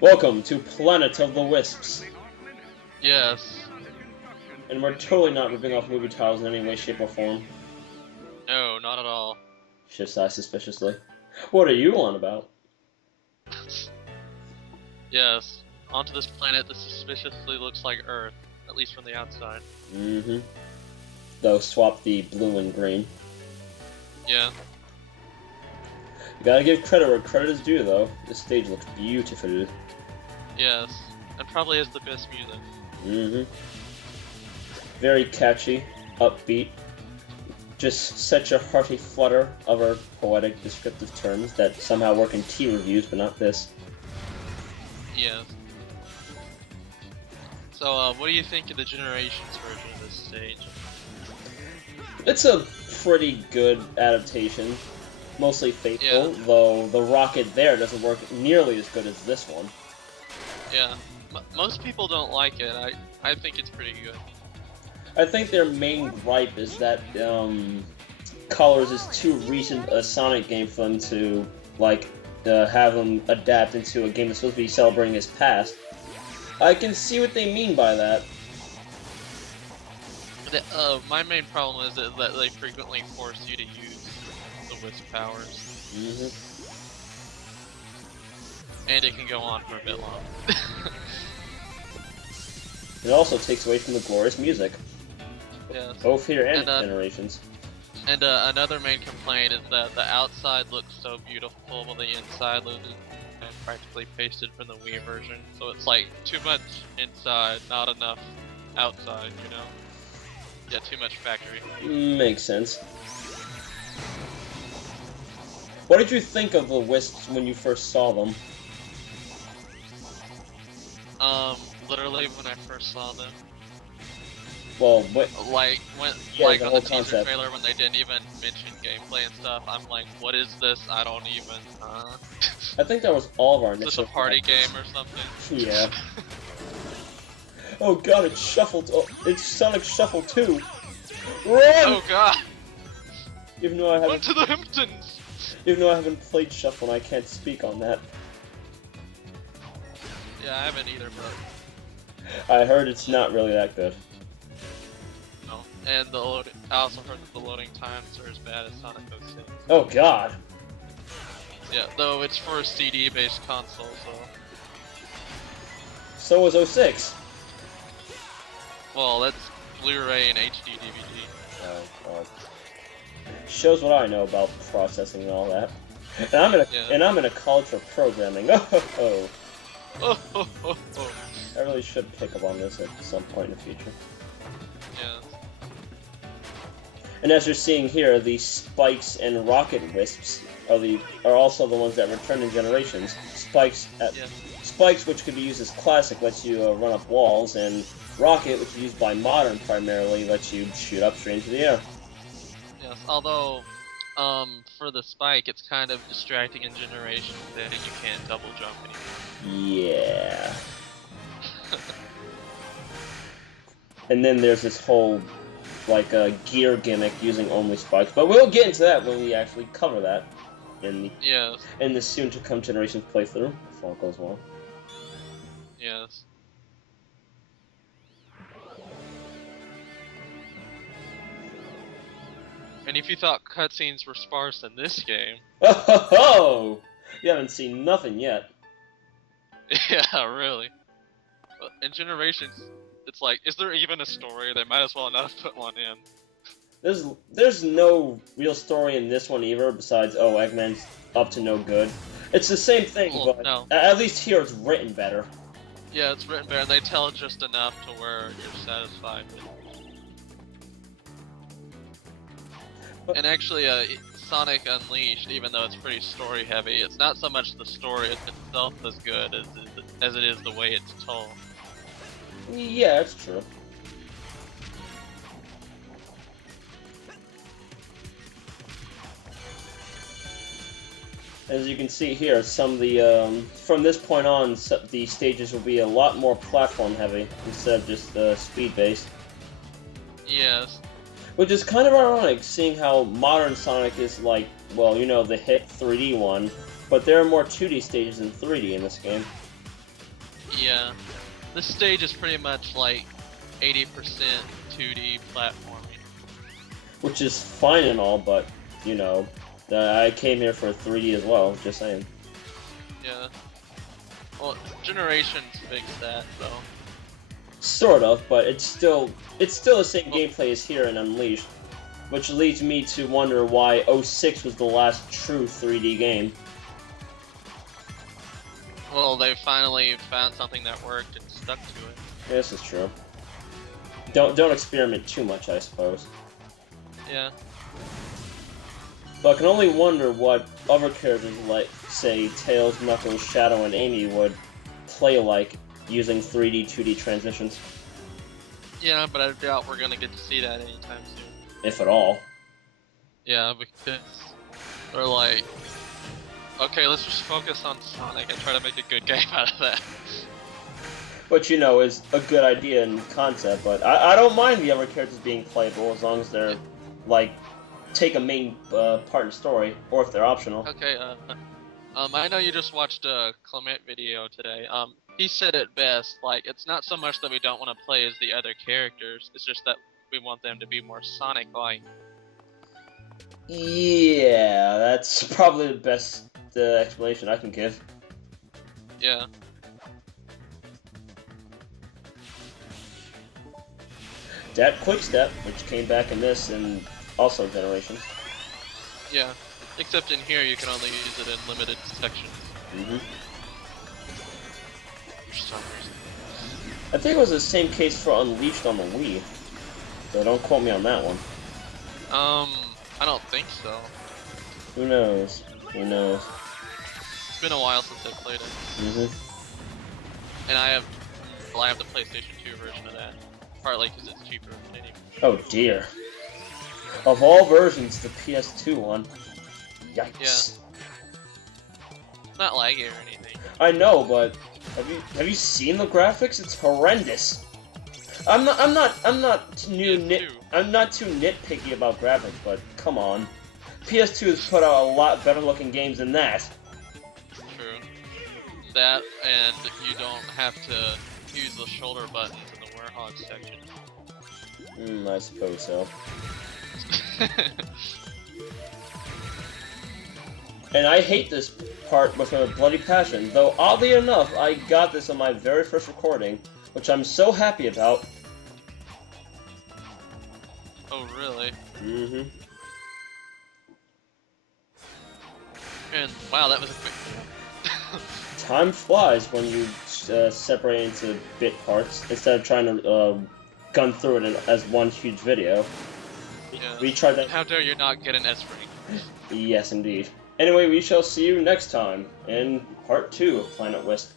Welcome to Planet of the Wisps. Yes. And we're totally not ripping off movie titles in any way, shape, or form. No, not at all. She sighed suspiciously. What are you on about? Yes. Onto this planet that suspiciously looks like Earth, at least from the outside. Mm-hmm. Though swap the blue and green. Yeah. You gotta give credit where credit is due, though. This stage looks beautiful. Yes. And probably has the best music. Mm-hmm. Very catchy, upbeat. Just such a hearty flutter of our poetic, descriptive terms that somehow work in tea reviews, but not this. Yes. So, what do you think of the Generations version of this stage? It's a pretty good adaptation. Mostly faithful, though the rocket there doesn't work nearly as good as this one. Yeah. Most people don't like it. I think it's pretty good. I think their main gripe is that Colors is too recent a Sonic game for them to have them adapt into a game that's supposed to be celebrating his past. I can see what they mean by that. My main problem is that they frequently force you to use the Wisp powers. Mm-hmm. And it can go on for a bit long. It also takes away from the glorious music. Yes. Both here and Generations. And another main complaint is that the outside looks so beautiful, while the inside looks practically pasted from the Wii version. So it's like too much inside, not enough outside, you know? Yeah, too much factory. Makes sense. What did you think of the Wisps when you first saw them? Literally when I first saw them. Well, what? Like when, yeah, like the on whole the teaser concept. trailer when they didn't even mention gameplay and stuff. I'm like, what is this? I don't even. I think that was all of our Is this initial. a party game or something? Yeah. Oh god, it's Shuffled. Oh, it's Sonic Shuffle 2. Run! Oh god! Even though I Run haven't, to the Hamptons! even though I haven't played Shuffle, and I can't speak on that. Yeah, I haven't either, but I heard it's not really that good. no. And the I also heard that the loading times are as bad as Sonic 06. Oh god. Yeah, though it's for a CD-based console, so. So was 06. Well, that's Blu-ray and HD DVD. Oh god. Shows what I know about processing and all that. And I'm in a college for programming. Oh. Oh. I really should pick up on this at some point in the future. Yeah. And as you're seeing here, the Spikes and Rocket Wisps are also the ones that return in Generations. Spikes, which could be used as Classic, lets you run up walls, and Rocket, which is used by Modern primarily, lets you shoot up straight into the air. Yes, although, for the Spike, it's kind of distracting in Generations that you can't double jump anymore. Yeah. And then there's this whole, gear gimmick using only spikes, but we'll get into that when we actually cover that in the soon-to-come Generations playthrough, if all goes well. Yes. And if you thought cutscenes were sparse in this game... Oh ho ho! You haven't seen nothing yet. Yeah, really. In Generations, it's like, is there even a story? They might as well not have put one in. There's no real story in this one either, besides, oh, Eggman's up to no good. It's the same thing, but no. At least here it's written better. Yeah, it's written better, and they tell just enough to where you're satisfied. And actually, Sonic Unleashed, even though it's pretty story-heavy, it's not so much the story itself as good as it is the way it's told. Yeah, that's true. As you can see here, some of the from this point on, the stages will be a lot more platform-heavy instead of just speed-based. Yes. Which is kind of ironic, seeing how modern Sonic is like, well, you know, the hit 3D one, but there are more 2D stages than 3D in this game. Yeah. This stage is pretty much like 80% 2D platforming. Which is fine and all, but, you know, I came here for 3D as well, just saying. Yeah. Well, Generations fixed that, though. Sort of, but it's still the same gameplay as here in Unleashed, which leads me to wonder why 06 was the last true 3D game. Well, they finally found something that worked and stuck to it. Yeah, this is true. Don't experiment too much, I suppose. Yeah. But I can only wonder what other characters like, say, Tails, Knuckles, Shadow, and Amy would play like using 3D, 2D transitions. Yeah, but I doubt we're gonna get to see that anytime soon. If at all. Yeah, because they're like, okay, let's just focus on Sonic and try to make a good game out of that. Which, you know, is a good idea in concept, but I don't mind the other characters being playable as long as they're, like, take a main part in the story, or if they're optional. Okay, I know you just watched a Clement video today. He said it best, like, it's not so much that we don't want to play as the other characters, it's just that we want them to be more Sonic-like. Yeah, that's probably the best explanation I can give. Yeah. That Quick Step, which came back in this and also Generations. Yeah, except in here you can only use it in limited sections. For some reason. I think it was the same case for Unleashed on the Wii. So don't quote me on that one. I don't think so. Who knows? Who knows? It's been a while since I played it. And I have the PlayStation 2 version of that. Partly because it's cheaper anyway. Oh dear. Of all versions, the PS2 one. Yikes. Yeah. It's not laggy or anything. I know, but have you seen the graphics? It's horrendous. I'm not too nitpicky about graphics, but come on. PS2 has put out a lot better looking games than that. True. That, and you don't have to use the shoulder buttons in the Warhog section. I suppose so. And I hate this part with a bloody passion, though oddly enough, I got this on my very first recording, which I'm so happy about. Oh, really? And, wow, that was a quick Time flies when you separate into bit parts, instead of trying to gun through it as one huge video. Yeah. We tried that. How dare you not get an S-ring? Yes, indeed. Anyway, we shall see you next time in part 2 of Planet Wisp.